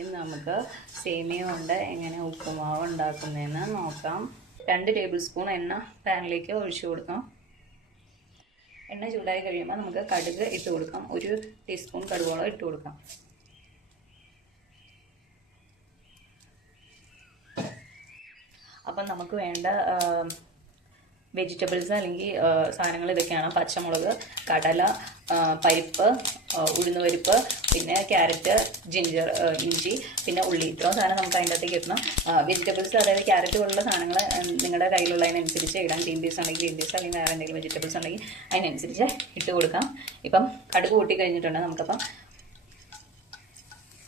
ഇന്ന് നമുക്ക് സേമിയ കൊണ്ട് എങ്ങനെ ഉപ്പുമാവ് ഉണ്ടാക്കുന്നതെന്ന് നോക്കാം. 2 ടേബിൾ സ്പൂൺ എണ്ണ പാനിലേക്ക് ഒഴിച്ചു കൊടുക്കാം. എണ്ണ ചൂടായി കഴിയുമ്പോൾ നമുക്ക് കടുക് ഇട്ട് കൊടുക്കാം. 1 ടീസ്പൂൺ കടുകോളം ഇട്ട് കൊടുക്കാം. അപ്പം നമുക്ക് വേണ്ട വെജിറ്റബിൾസ് അല്ലെങ്കിൽ സാധനങ്ങൾ ഇതൊക്കെയാണ്: പച്ചമുളക്, കടല, പരിപ്പ്, ഉഴുന്നുപരിപ്പ്, പിന്നെ ക്യാരറ്റ്, ജിഞ്ചർ, ഇഞ്ചി, പിന്നെ ഉള്ളി. ഇത്രയും സാധനം നമുക്ക് അതിൻ്റെ അകത്തേക്ക് ഇടണം. വെജിറ്റബിൾസ്, അതായത് ക്യാരറ്റ് പോലുള്ള സാധനങ്ങൾ നിങ്ങളുടെ കയ്യിലുള്ളതിനനുസരിച്ച് ഇടാം. ഗ്രീൻ പീസ് ഉണ്ടെങ്കിൽ ഗ്രീൻ പീസ്, അല്ലെങ്കിൽ വേറെ എന്തെങ്കിലും വെജിറ്റബിൾസ് ഉണ്ടെങ്കിൽ അതിനനുസരിച്ച് ഇട്ട് കൊടുക്കാം. ഇപ്പം കടുക് കൂട്ടി കഴിഞ്ഞിട്ടുണ്ട്. നമുക്കപ്പം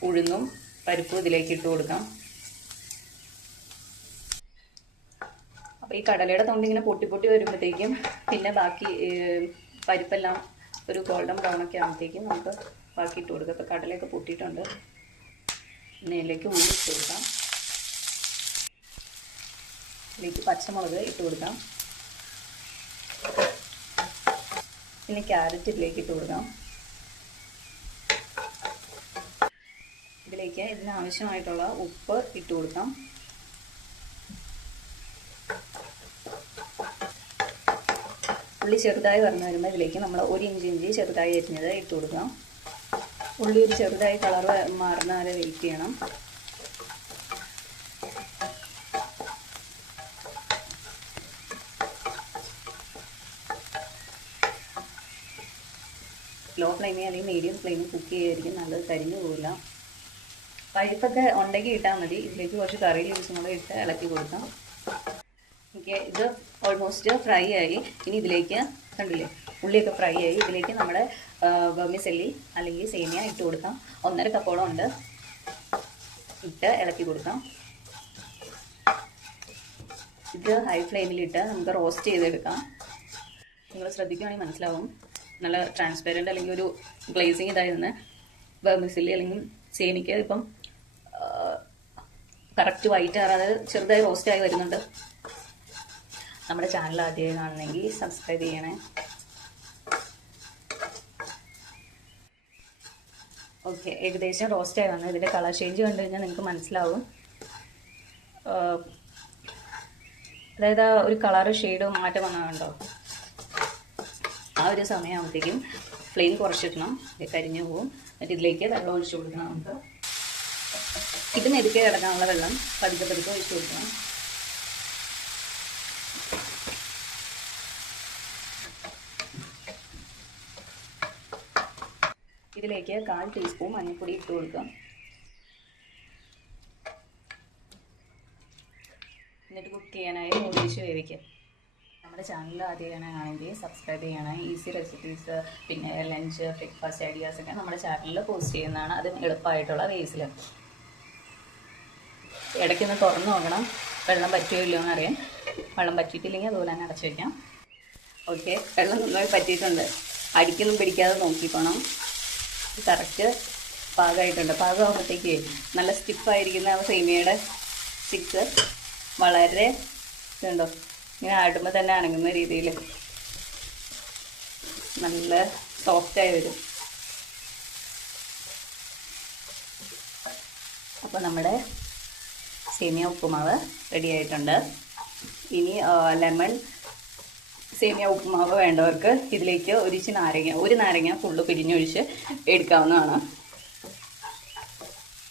ഉഴുന്നും പരിപ്പും ഇതിലേക്ക് ഇട്ട് കൊടുക്കാം. അപ്പോൾ ഈ കടലയുടെ തൊണ്ട് ഇങ്ങനെ പൊട്ടി പൊട്ടി വരുമ്പോഴത്തേക്കും പിന്നെ ബാക്കി പരിപ്പെല്ലാം ഒരു ഗോൾഡൻ ബ്രൗൺ ഒക്കെ ആകുമ്പോഴത്തേക്കും നമുക്ക് ബാക്കി ഇട്ട് കൊടുക്കാം. ഇപ്പോൾ കടലയൊക്കെ പൊട്ടിയിട്ടുണ്ട്. ഇതിലേക്ക് ഉള്ളി ഇട്ട് കൊടുക്കാം. ഇതിലേക്ക് പച്ചമുളക് ഇട്ട് കൊടുക്കാം. പിന്നെ ക്യാരറ്റ് ഇതിലേക്ക് ഇട്ട് കൊടുക്കാം. ഇതിലേക്ക് ഇതിനാവശ്യമായിട്ടുള്ള ഉപ്പ് ഇട്ട് കൊടുക്കാം. ഉള്ളി ചെറുതായി വന്നു വരുമ്പോൾ ഇതിലേക്ക് നമ്മൾ 1 ഇഞ്ചി ചെറുതായി അരിഞ്ഞത് ഇട്ട് കൊടുക്കാം. ഉള്ളി ഒരു ചെറുതായി കളർ മാറുന്ന വരെ വെയിറ്റ് ചെയ്യണം. ലോ ഫ്ലെയിമിൽ അല്ലെങ്കിൽ മീഡിയം ഫ്ലെയിമിൽ കുക്ക് ചെയ്യുമായിരിക്കും നല്ലത്. കരിഞ്ഞു പോകില്ല. പരിപ്പൊക്കെ ഉണ്ടെങ്കിൽ ഇട്ടാൽ മതി. ഇതിലേക്ക് കുറച്ച് കറി ലീവ്സും കൂടെ ഇട്ട് ഇളക്കി കൊടുക്കാം. ഓക്കെ, ഇത് ഓൾമോസ്റ്റ് ഫ്രൈ ആയി. ഇനി ഇതിലേക്ക് കണ്ടില്ലേ, ഉള്ളിയൊക്കെ ഫ്രൈ ആയി. ഇതിലേക്ക് നമ്മുടെ വെർമിസെല്ലി അല്ലെങ്കിൽ സേമിയ ഇട്ട് കൊടുക്കാം. 1.5 കപ്പോളം ഉണ്ട്. ഇട്ട് ഇളക്കി കൊടുക്കാം. ഇത് ഹൈ ഫ്ലെയിമിലിട്ട് നമുക്ക് റോസ്റ്റ് ചെയ്തെടുക്കാം. നിങ്ങൾ ശ്രദ്ധിക്കുകയാണെങ്കിൽ മനസ്സിലാവും, നല്ല ട്രാൻസ്പെറൻറ്റ് അല്ലെങ്കിൽ ഒരു ഗ്ലേസിങ് ഇതായിരുന്നു വെർമിസെല്ലി അല്ലെങ്കിൽ സേമിക്ക്. ഇപ്പം കറക്റ്റ് വൈറ്റ് ആറാതെ ചെറുതായി റോസ്റ്റായി വരുന്നുണ്ട്. നമ്മുടെ ചാനൽ ആദ്യമായി കാണുന്നെങ്കിൽ സബ്സ്ക്രൈബ് ചെയ്യണേ. ഓക്കെ, ഏകദേശം റോസ്റ്റായി വന്നു. ഇതിൻ്റെ കളർ ചേഞ്ച് കണ്ടു കഴിഞ്ഞാൽ നിങ്ങൾക്ക് മനസ്സിലാവും. അതായത് ഒരു കളർ ഷെയ്ഡ് മാറ്റം വന്നതുണ്ടോ? ആ ഒരു സമയമാകുമ്പോഴത്തേക്കും ഫ്ലെയിം കുറച്ചിടണം, കരിഞ്ഞു പോവും. എന്നിട്ട് ഇതിലേക്ക് വെള്ളം ഒഴിച്ചു കൊടുക്കണം. നമുക്ക് ഇത് നെരുക്കി കിടക്കാനുള്ള വെള്ളം പതുക്കെ പതുക്കെ ഒഴിച്ചു കൊടുക്കണം. ഇതിലേക്ക് 1/4 ടീസ്പൂൺ മഞ്ഞൾപ്പൊടി ഇട്ട് കൊടുക്കാം. എന്നിട്ട് കുക്ക് ചെയ്യാനായി ഒഴിച്ച് വേവിക്കാം. നമ്മുടെ ചാനൽ ആദ്യമാണെങ്കിൽ സബ്സ്ക്രൈബ് ചെയ്യണം. ഈസി റെസിപ്പീസ്, പിന്നെ ലഞ്ച്, ബ്രേക്ക്ഫാസ്റ്റ് ഐഡിയാസ് ഒക്കെ നമ്മുടെ ചാനലിൽ പോസ്റ്റ് ചെയ്യുന്നതാണ്. അത് എളുപ്പമായിട്ടുള്ള വേസിൽ. ഇടയ്ക്കൊന്ന് തുറന്ന് നോക്കണം, വെള്ളം പറ്റുമോ ഇല്ലയോ എന്നറിയാം. വെള്ളം പറ്റിയിട്ടില്ലെങ്കിൽ അതുപോലെ തന്നെ അടച്ചു വയ്ക്കാം. ഓക്കെ, വെള്ളം നന്നായി പറ്റിയിട്ടുണ്ട്. അടിക്കൊന്നും പിടിക്കാതെ നോക്കിക്കോണം. കറക്റ്റ് പാകമായിട്ടുണ്ട്. പാകമാകുമ്പോഴത്തേക്ക് നല്ല സ്റ്റിഫായിരിക്കുന്ന ആ സേമിയയുടെ സ്റ്റിക്സ് വളരെ ഇതുണ്ടോ, ഇങ്ങനെ ആടുമ്പോൾ തന്നെ അണങ്ങുന്ന രീതിയിൽ നല്ല സോഫ്റ്റായി വരും. അപ്പോൾ നമ്മുടെ സേമിയ ഉപ്പുമാവ് റെഡി ആയിട്ടുണ്ട്. ഇനി ലെമൺ സേമിയ ഉപ്പുമാവ് വേണ്ടവർക്ക് ഇതിലേക്ക് ഒരു നാരങ്ങ ഫുള്ള് പിരിഞ്ഞൊഴിച്ച് എടുക്കാവുന്നതാണ്.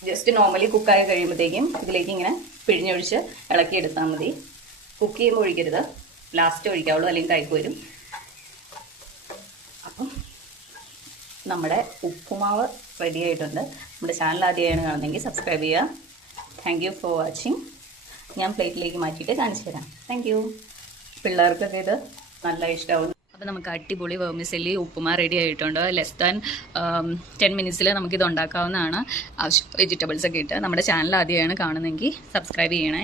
ജസ്റ്റ് നോർമലി കുക്കായി കഴിയുമ്പോഴത്തേക്കും ഇതിലേക്ക് ഇങ്ങനെ പിഴിഞ്ഞൊഴിച്ച് ഇളക്കി എടുത്താൽ മതി. കുക്ക് ചെയ്യുമ്പോൾ ഒഴിക്കരുത്, ലാസ്റ്റ് ഒഴിക്കാവുള്ളൂ, അല്ലെങ്കിൽ കൈക്ക് വരും. അപ്പം നമ്മുടെ ഉപ്പുമാവ് റെഡി ആയിട്ടുണ്ട്. നമ്മുടെ ചാനൽ ആദ്യമായാണ് കാണുന്നതെങ്കിൽ സബ്സ്ക്രൈബ് ചെയ്യുക. Thank you for watching. ഞാൻ പ്ലേറ്റിലേക്ക് മാറ്റിയിട്ട് കാണിച്ചു തരാം. Thank you. പിള്ളേർക്കൊക്കെ ഇത് നല്ല ഇഷ്ടമാവും. അപ്പോൾ നമുക്ക് അടിപൊളി വെർമിസെല്ലി ഉപ്പുമാ റെഡി ആയിട്ടുണ്ട്. ലെസ് ദാൻ 10 മിനിറ്റ്സിൽ നമുക്കിത് ഉണ്ടാക്കാവുന്നതാണ്. ആവശ്യം വെജിറ്റബിൾസ് ഒക്കെ ഇട്ട്. നമ്മുടെ ചാനൽ ആദ്യമായാണ് കാണുന്നതെങ്കിൽ സബ്സ്ക്രൈബ് ചെയ്യണേ.